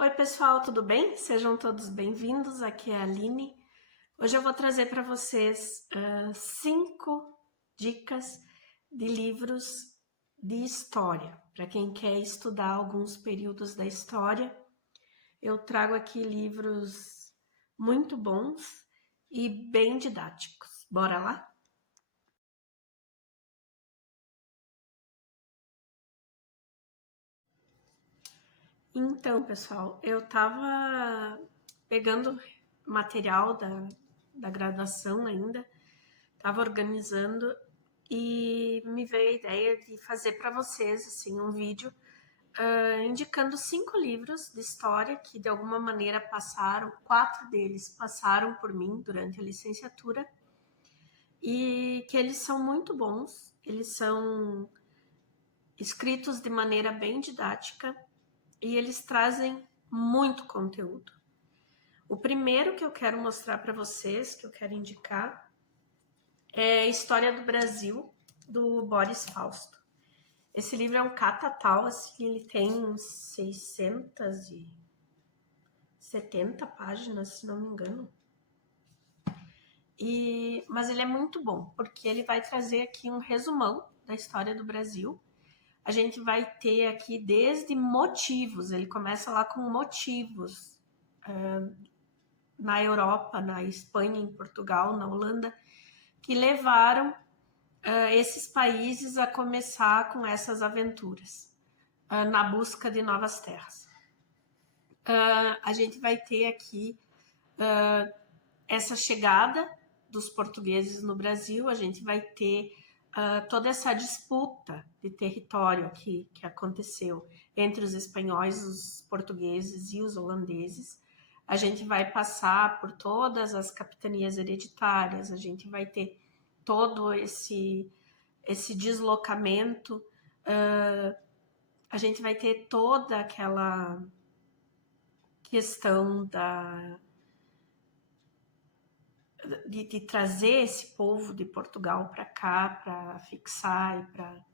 Oi pessoal, tudo bem? Sejam todos bem-vindos, aqui é a Aline. Hoje eu vou trazer para vocês 5 dicas de livros de história. Para quem quer estudar alguns períodos da história, eu trago aqui livros muito bons e bem didáticos. Bora lá? Então, pessoal, eu tava pegando material da graduação ainda, tava organizando e me veio a ideia de fazer para vocês assim um vídeo indicando 5 livros de história que de alguma maneira passaram, 4 deles passaram por mim durante a licenciatura e que eles são muito bons, eles são escritos de maneira bem didática e eles trazem muito conteúdo. O primeiro que eu quero mostrar para vocês, que eu quero indicar, é História do Brasil, do Boris Fausto. Esse livro é um catatal, assim, ele tem 670 páginas, se não me engano. Mas ele é muito bom, porque ele vai trazer aqui um resumão da história do Brasil. A gente vai ter aqui desde motivos, ele começa lá com motivos na Europa, na Espanha, em Portugal, na Holanda, que levaram esses países a começar com essas aventuras na busca de novas terras. A gente vai ter aqui essa chegada dos portugueses no Brasil, a gente vai ter toda essa disputa de território que aconteceu entre os espanhóis, os portugueses e os holandeses. A gente vai passar por todas as capitanias hereditárias, a gente vai ter todo esse deslocamento, a gente vai ter toda aquela questão de trazer esse povo de Portugal para cá, para fixar e para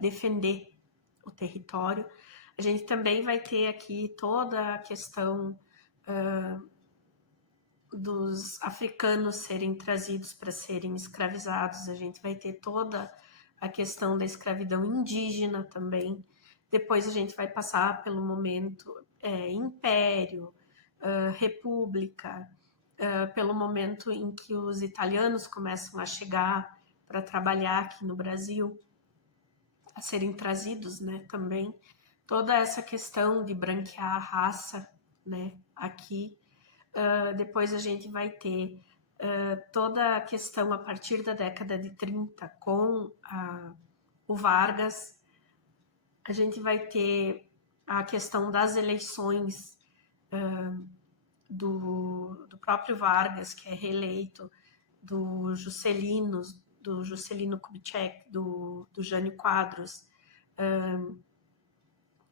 defender o território. A gente também vai ter aqui toda a questão dos africanos serem trazidos para serem escravizados, a gente vai ter toda a questão da escravidão indígena também. Depois a gente vai passar pelo momento império, república, pelo momento em que os italianos começam a chegar para trabalhar aqui no Brasil, a serem trazidos, né, também. Toda essa questão de branquear a raça, né, aqui. Depois a gente vai ter toda a questão a partir da década de 30 com o Vargas. A gente vai ter a questão das eleições do próprio Vargas, que é reeleito, do Juscelino Kubitschek, do Jânio Quadros,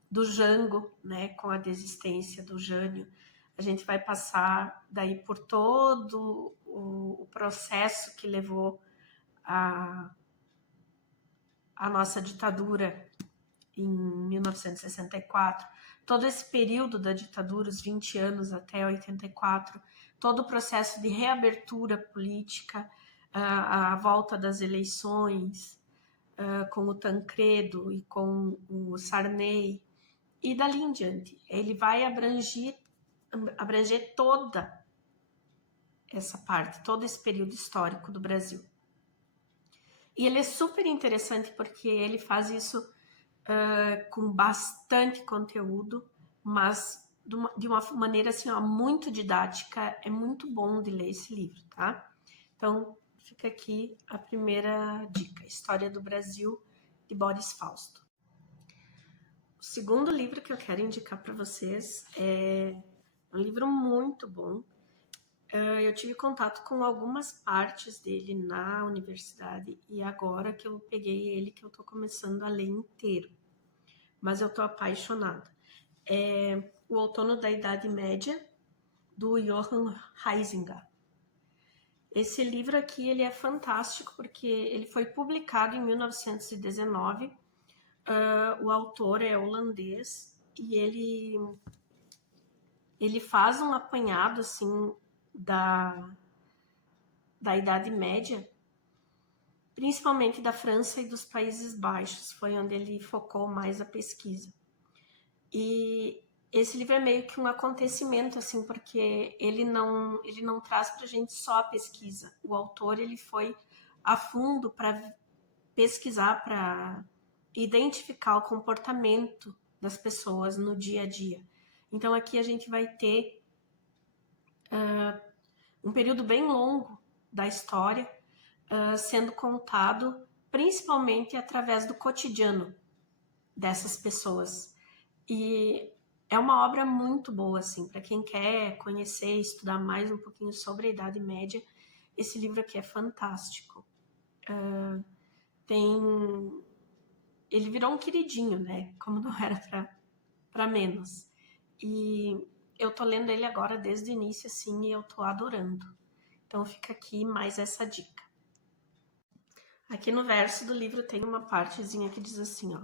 do Jango, né, com a desistência do Jânio. A gente vai passar daí por todo o processo que levou a nossa ditadura em 1964, todo esse período da ditadura, os 20 anos até 84, todo o processo de reabertura política, a volta das eleições, com o Tancredo e com o Sarney, e dali em diante. Ele vai abranger toda essa parte, todo esse período histórico do Brasil. E ele é super interessante porque ele faz isso com bastante conteúdo, mas de uma maneira assim, ó, muito didática. É muito bom de ler esse livro, tá? Então, fica aqui a primeira dica, História do Brasil, de Boris Fausto. O segundo livro que eu quero indicar para vocês é um livro muito bom. Eu tive contato com algumas partes dele na universidade e agora que eu peguei ele, que eu tô começando a ler inteiro. Mas eu tô apaixonada. É O Outono da Idade Média, do Johann Huizinga. Esse livro aqui, ele é fantástico porque ele foi publicado em 1919. O autor é holandês e ele ele faz um apanhado assim da Idade Média, principalmente da França e dos Países Baixos, foi onde ele focou mais a pesquisa. E esse livro é meio que um acontecimento, assim, porque ele não traz pra gente só a pesquisa. O autor, ele foi a fundo para pesquisar, para identificar o comportamento das pessoas no dia a dia. Então aqui a gente vai ter um período bem longo da história sendo contado principalmente através do cotidiano dessas pessoas. E é uma obra muito boa, assim, para quem quer conhecer e estudar mais um pouquinho sobre a Idade Média. Esse livro aqui é fantástico. Ele virou um queridinho, né? Como não era para menos. E eu tô lendo ele agora desde o início, assim, e eu tô adorando. Então fica aqui mais essa dica. Aqui no verso do livro tem uma partezinha que diz assim, ó.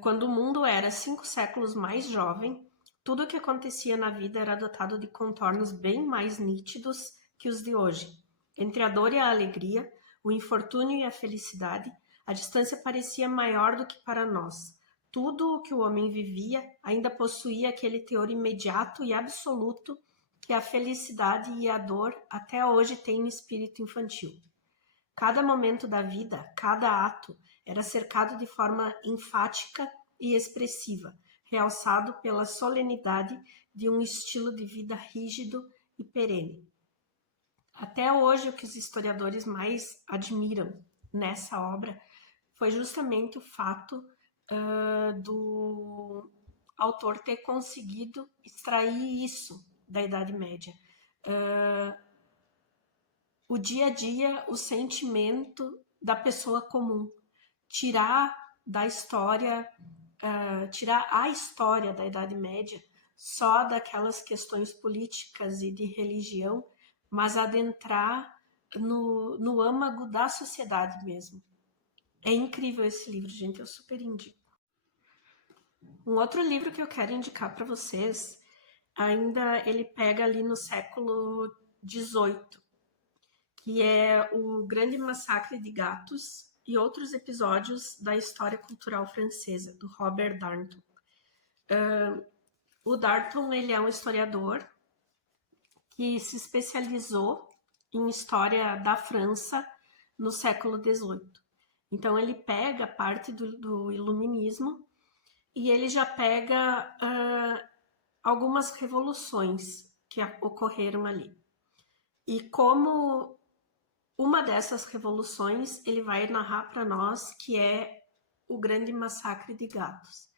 Quando o mundo era 5 séculos mais jovem, tudo o que acontecia na vida era dotado de contornos bem mais nítidos que os de hoje. Entre a dor e a alegria, o infortúnio e a felicidade, a distância parecia maior do que para nós. Tudo o que o homem vivia ainda possuía aquele teor imediato e absoluto que a felicidade e a dor até hoje têm no espírito infantil. Cada momento da vida, cada ato, era cercado de forma enfática e expressiva, realçado pela solenidade de um estilo de vida rígido e perene. Até hoje, o que os historiadores mais admiram nessa obra foi justamente o fato do autor ter conseguido extrair isso da Idade Média. O dia a dia, o sentimento da pessoa comum, tirar da história, tirar a história da Idade Média só daquelas questões políticas e de religião, mas adentrar no âmago da sociedade mesmo. É incrível esse livro, gente, eu super indico. Um outro livro que eu quero indicar para vocês, ainda ele pega ali no século XVIII, que é o Grande Massacre de Gatos e outros episódios da história cultural francesa, do Robert Darnton. O Darnton, ele é um historiador que se especializou em história da França no século XVIII. Então ele pega a parte do iluminismo e ele já pega algumas revoluções que ocorreram ali. E como uma dessas revoluções, ele vai narrar para nós que é o Grande Massacre de Gatos,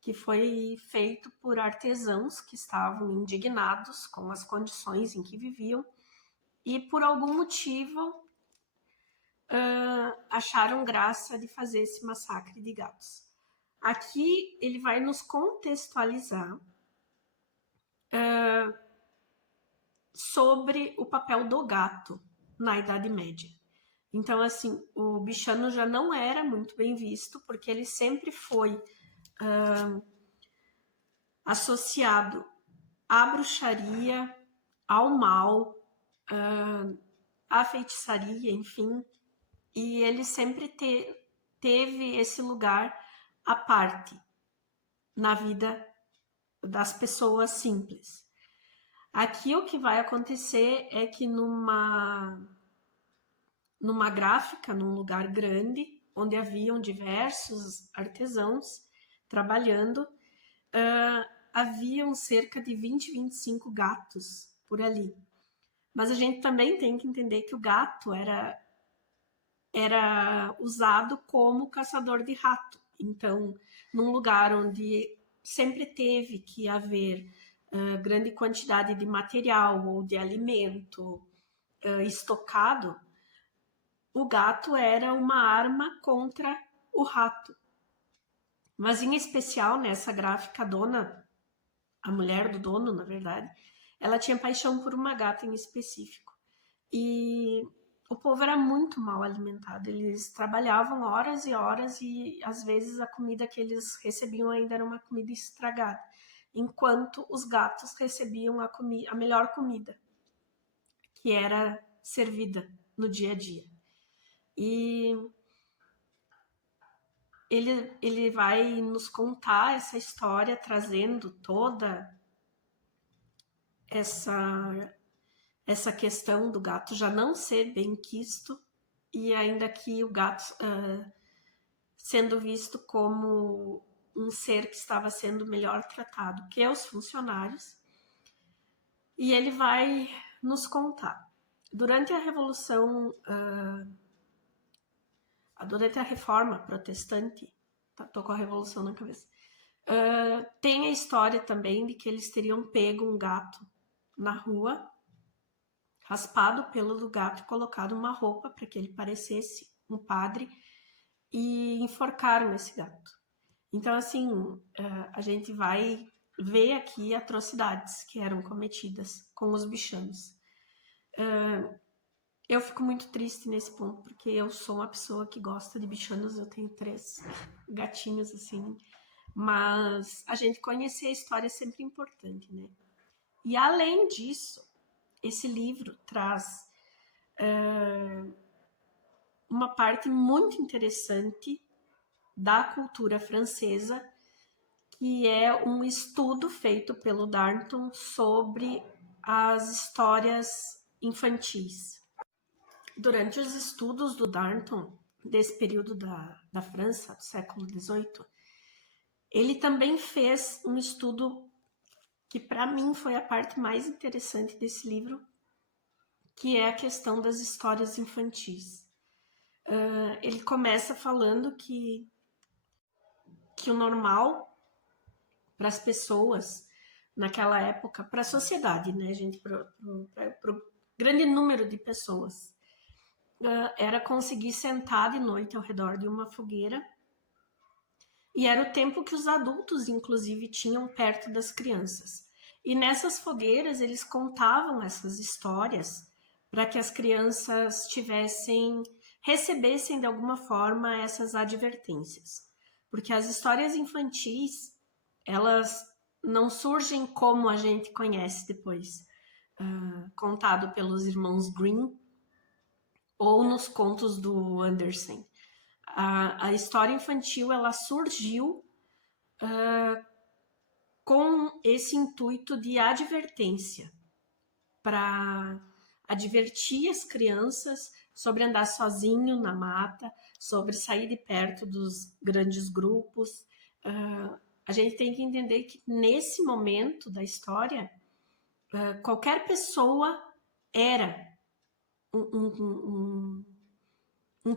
que foi feito por artesãos que estavam indignados com as condições em que viviam e por algum motivo acharam graça de fazer esse massacre de gatos. Aqui ele vai nos contextualizar sobre o papel do gato na Idade Média. Então, assim, o bichano já não era muito bem visto, porque ele sempre foi associado à bruxaria, ao mal, à feitiçaria, enfim, e ele sempre teve esse lugar à parte na vida das pessoas simples. Aqui o que vai acontecer é que numa gráfica, num lugar grande, onde haviam diversos artesãos trabalhando, haviam cerca de 20, 25 gatos por ali. Mas a gente também tem que entender que o gato era usado como caçador de rato. Então, num lugar onde sempre teve que haver grande quantidade de material ou de alimento estocado, o gato era uma arma contra o rato. Mas em especial nessa gráfica, a mulher do dono, na verdade, ela tinha paixão por uma gata em específico. E o povo era muito mal alimentado. Eles trabalhavam horas e horas e às vezes a comida que eles recebiam ainda era uma comida estragada. enquanto os gatos recebiam a melhor comida, que era servida no dia a dia. E ele vai nos contar essa história, trazendo toda essa questão do gato já não ser bem quisto, e ainda que o gato sendo visto como um ser que estava sendo melhor tratado que os funcionários. E ele vai nos contar. Durante a Revolução, durante a Reforma Protestante, tô com a Revolução na cabeça, tem a história também de que eles teriam pego um gato na rua, raspado o pelo do gato e colocado uma roupa para que ele parecesse um padre, e enforcaram esse gato. Então, assim, a gente vai ver aqui atrocidades que eram cometidas com os bichanos. Eu fico muito triste nesse ponto, porque eu sou uma pessoa que gosta de bichanos, eu tenho 3 gatinhos, assim, mas a gente conhecer a história é sempre importante, né? E além disso, esse livro traz uma parte muito interessante da cultura francesa, que é um estudo feito pelo Darnton sobre as histórias infantis. Durante os estudos do Darnton, desse período da França, do século XVIII, ele também fez um estudo que, para mim, foi a parte mais interessante desse livro, que é a questão das histórias infantis. Ele começa falando que o normal para as pessoas naquela época, para a sociedade, né, gente, para o grande número de pessoas, era conseguir sentar de noite ao redor de uma fogueira, e era o tempo que os adultos, inclusive, tinham perto das crianças. E nessas fogueiras eles contavam essas histórias para que as crianças recebessem de alguma forma essas advertências. Porque as histórias infantis, elas não surgem como a gente conhece depois, contado pelos irmãos Grimm ou nos contos do Andersen. A história infantil, ela surgiu com esse intuito de advertência, para advertir as crianças sobre andar sozinho na mata, sobre sair de perto dos grandes grupos. A gente tem que entender que nesse momento da história, qualquer pessoa era um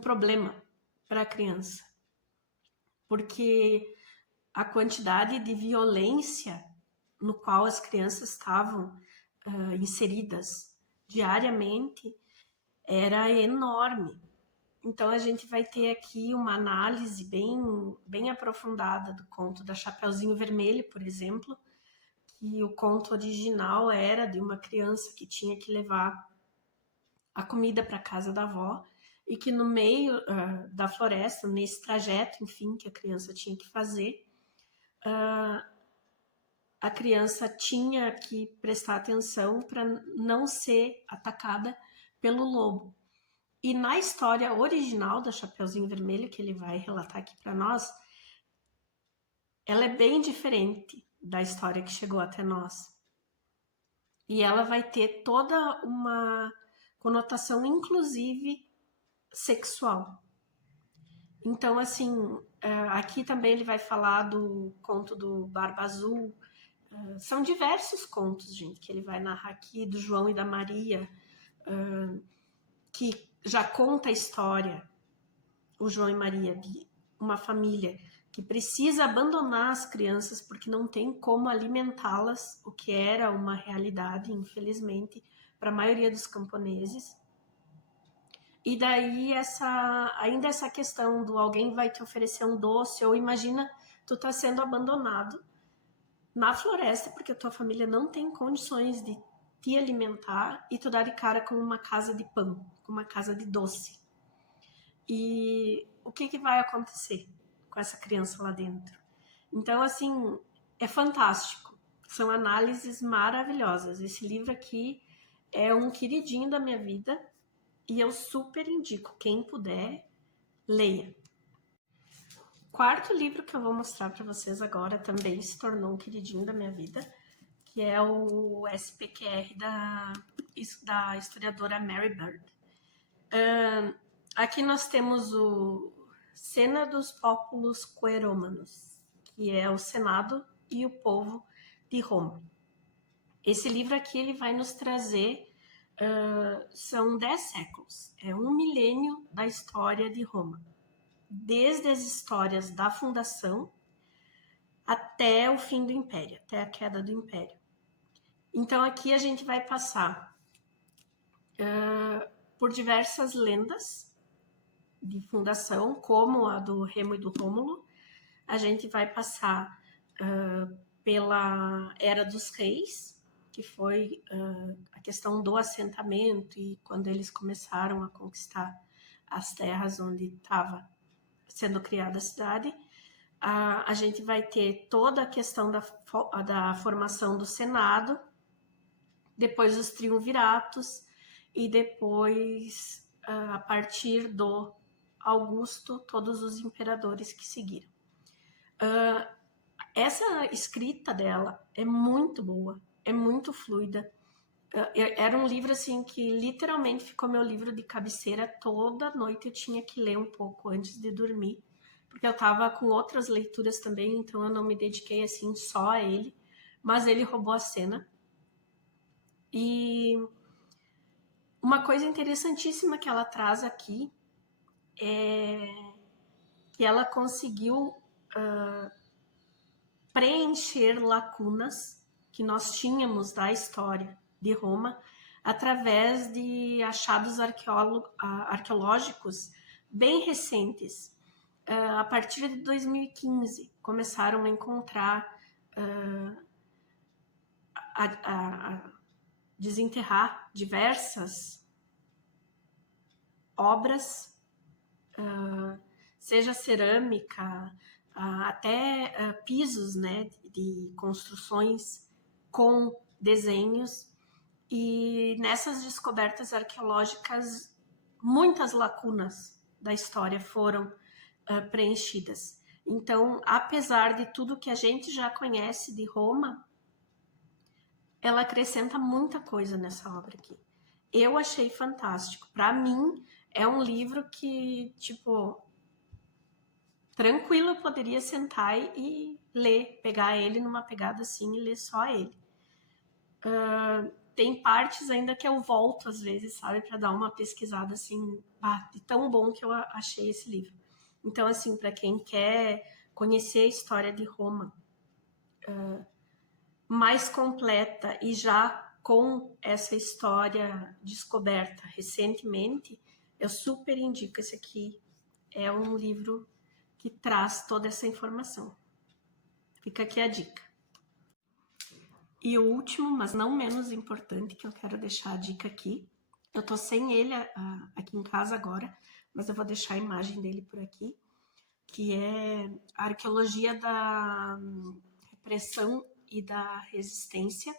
problema para a criança, porque a quantidade de violência no qual as crianças estavam inseridas diariamente era enorme. Então a gente vai ter aqui uma análise bem aprofundada do conto da Chapeuzinho Vermelho, por exemplo, que o conto original era de uma criança que tinha que levar a comida para casa da avó, e que no meio da floresta, nesse trajeto, enfim, que a criança tinha que fazer, a criança tinha que prestar atenção para não ser atacada pelo lobo. E na história original da Chapeuzinho Vermelho, que ele vai relatar aqui para nós, ela é bem diferente da história que chegou até nós. E ela vai ter toda uma conotação, inclusive, sexual. Então, assim, aqui também ele vai falar do conto do Barba Azul. São diversos contos, gente, que ele vai narrar aqui, do João e da Maria, que já conta a história, o João e Maria, de uma família que precisa abandonar as crianças porque não tem como alimentá-las, o que era uma realidade, infelizmente, para a maioria dos camponeses. E daí ainda essa questão do alguém vai te oferecer um doce, ou imagina tu tá sendo abandonado na floresta porque a tua família não tem condições de te alimentar, e tu dá de cara com uma casa de pão, com uma casa de doce. E o que vai acontecer com essa criança lá dentro? Então, assim, é fantástico. São análises maravilhosas. Esse livro aqui é um queridinho da minha vida e eu super indico. Quem puder, leia. Quarto livro que eu vou mostrar para vocês agora também se tornou um queridinho da minha vida, que é o SPQR da historiadora Mary Bird. Aqui nós temos o Cena dos Populus Queromanos, que é o Senado e o povo de Roma. Esse livro aqui ele vai nos trazer, são 10 séculos, é 1 milênio da história de Roma, desde as histórias da fundação até o fim do Império, até a queda do Império. Então aqui a gente vai passar por diversas lendas de fundação, como a do Remo e do Rômulo. A gente vai passar pela Era dos Reis, que foi a questão do assentamento e quando eles começaram a conquistar as terras onde estava sendo criada a cidade. A gente vai ter toda a questão da formação do Senado, depois os triunviratos e depois, a partir do Augusto, todos os imperadores que seguiram. Essa escrita dela é muito boa, é muito fluida. Era um livro assim que literalmente ficou meu livro de cabeceira. Toda noite eu tinha que ler um pouco antes de dormir, porque eu estava com outras leituras também, então eu não me dediquei assim só a ele, mas ele roubou a cena. E uma coisa interessantíssima que ela traz aqui é que ela conseguiu preencher lacunas que nós tínhamos da história de Roma através de achados arqueológicos bem recentes. A partir de 2015, começaram a encontrar, a desenterrar diversas obras, seja cerâmica, até pisos, né, de construções com desenhos. E nessas descobertas arqueológicas, muitas lacunas da história foram preenchidas. Então, apesar de tudo que a gente já conhece de Roma, ela acrescenta muita coisa nessa obra aqui. Eu achei fantástico. Para mim, é um livro que, tipo, tranquilo eu poderia sentar e ler, pegar ele numa pegada assim e ler só ele. Tem partes ainda que eu volto às vezes, sabe, para dar uma pesquisada assim, de tão bom que eu achei esse livro. Então, assim, para quem quer conhecer a história de Roma mais completa e já com essa história descoberta recentemente, eu super indico esse aqui. É um livro que traz toda essa informação. Fica aqui a dica. E o último, mas não menos importante, que eu quero deixar a dica aqui. Eu tô sem ele aqui em casa agora, mas eu vou deixar a imagem dele por aqui, que é a arqueologia da repressão e da resistência.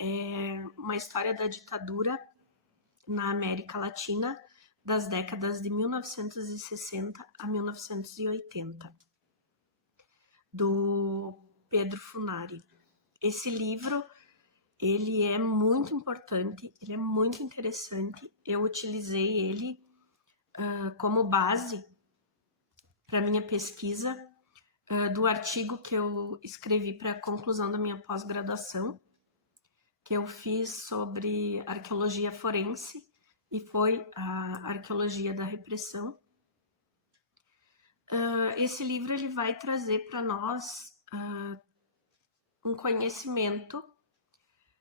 É uma história da ditadura na América Latina das décadas de 1960 a 1980, do Pedro Funari. Esse livro, ele é muito importante, ele é muito interessante. Eu utilizei ele como base para minha pesquisa do artigo que eu escrevi para a conclusão da minha pós-graduação, que eu fiz sobre arqueologia forense, e foi a arqueologia da repressão. Esse livro ele vai trazer para nós um conhecimento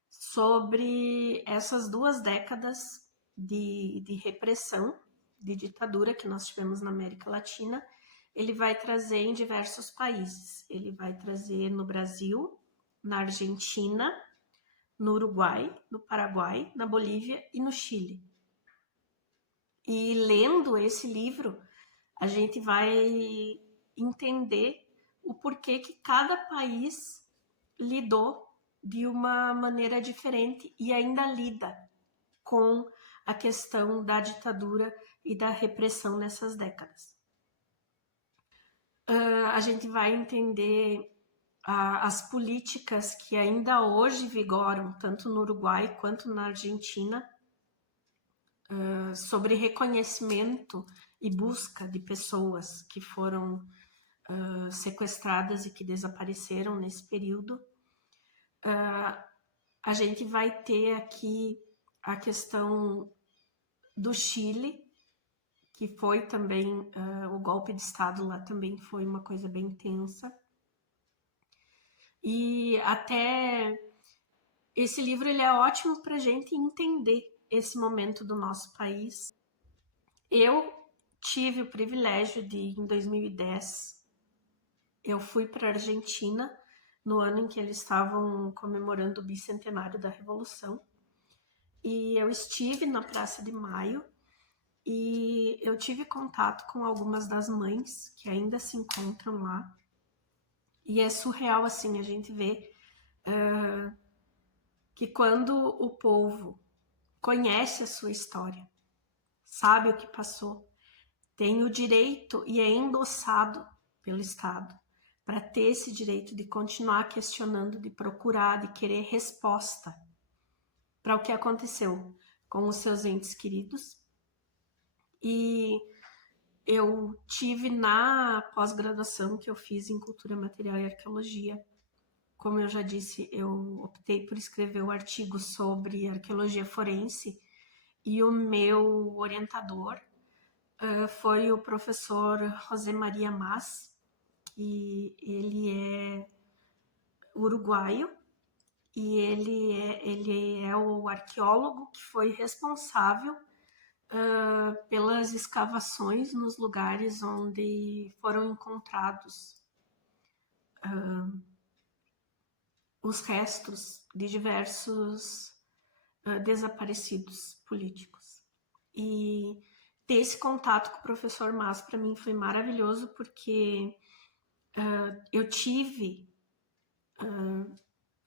sobre essas 2 décadas de repressão, de ditadura que nós tivemos na América Latina. Ele vai trazer em diversos países. Ele vai trazer no Brasil, na Argentina, no Uruguai, no Paraguai, na Bolívia e no Chile. E lendo esse livro, a gente vai entender o porquê que cada país lidou de uma maneira diferente e ainda lida com a questão da ditadura e da repressão nessas décadas. A gente vai entender as políticas que ainda hoje vigoram, tanto no Uruguai quanto na Argentina, sobre reconhecimento e busca de pessoas que foram sequestradas e que desapareceram nesse período. A gente vai ter aqui a questão do Chile, que foi também, o golpe de Estado lá também foi uma coisa bem tensa. E até esse livro ele é ótimo para a gente entender esse momento do nosso país. Eu tive o privilégio de, em 2010, eu fui para a Argentina no ano em que eles estavam comemorando o bicentenário da Revolução. E eu estive na Praça de Maio e eu tive contato com algumas das mães que ainda se encontram lá. E é surreal, assim, a gente vê que quando o povo conhece a sua história, sabe o que passou, tem o direito e é endossado pelo Estado para ter esse direito de continuar questionando, de procurar, de querer resposta para o que aconteceu com os seus entes queridos. E eu tive na pós-graduação que eu fiz em Cultura Material e Arqueologia, como eu já disse, eu optei por escrever o artigo sobre arqueologia forense e o meu orientador foi o professor José Maria Mas, que ele é uruguaio e ele é o arqueólogo que foi responsável pelas escavações nos lugares onde foram encontrados os restos de diversos desaparecidos políticos. E ter esse contato com o professor Mas para mim foi maravilhoso, porque eu tive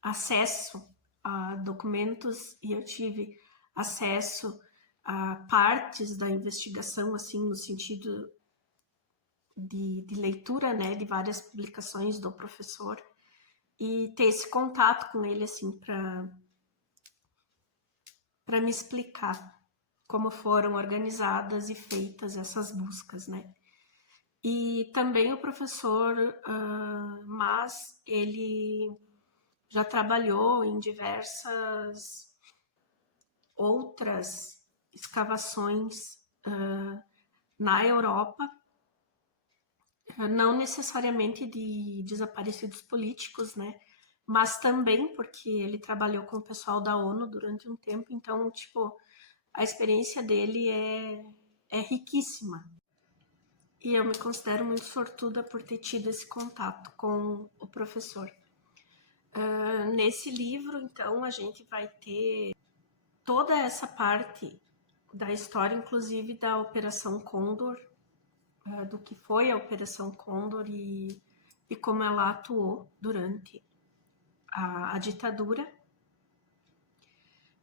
acesso a documentos e eu tive acesso a partes da investigação, assim, no sentido de leitura, né, de várias publicações do professor, e ter esse contato com ele, assim, para me explicar como foram organizadas e feitas essas buscas, né. E também o professor Mas, ele já trabalhou em diversas outras escavações na Europa, não necessariamente de desaparecidos políticos, né? Mas também porque ele trabalhou com o pessoal da ONU durante um tempo, então, tipo, a experiência dele é riquíssima. E eu me considero muito sortuda por ter tido esse contato com o professor. Nesse livro, então, a gente vai ter toda essa parte da história, inclusive da Operação Condor, do que foi a Operação Condor e como ela atuou durante a ditadura.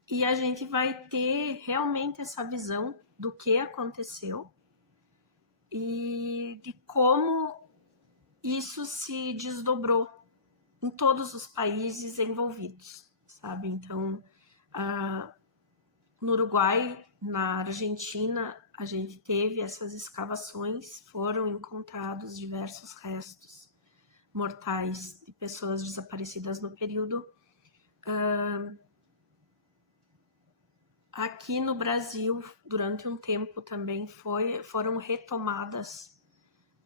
E a gente vai ter realmente essa visão do que aconteceu e de como isso se desdobrou em todos os países envolvidos, sabe? Então, no Uruguai, na Argentina, a gente teve essas escavações, foram encontrados diversos restos mortais de pessoas desaparecidas no período. Aqui no Brasil, durante um tempo também foram retomadas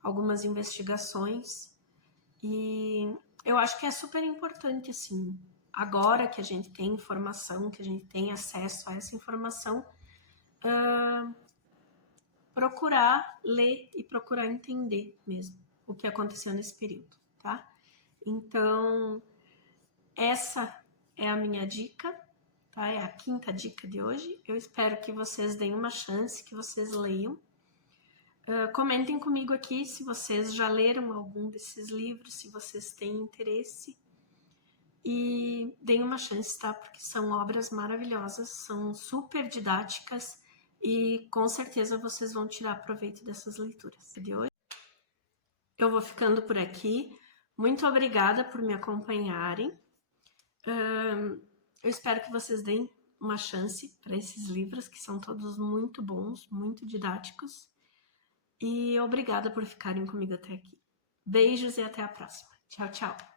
algumas investigações e eu acho que é super importante, assim, agora que a gente tem informação, que a gente tem acesso a essa informação, procurar ler e procurar entender mesmo o que aconteceu nesse período, tá? Então, essa é a minha dica, tá? É a quinta dica de hoje. Eu espero que vocês deem uma chance, que vocês leiam. Comentem comigo aqui se vocês já leram algum desses livros, se vocês têm interesse. e deem uma chance, tá? Porque são obras maravilhosas, são super didáticas e com certeza vocês vão tirar proveito dessas leituras. De hoje eu vou ficando por aqui. Muito obrigada por me acompanharem. Eu espero que vocês deem uma chance para esses livros, que são todos muito bons, muito didáticos. E obrigada por ficarem comigo até aqui. Beijos e até a próxima. Tchau, tchau.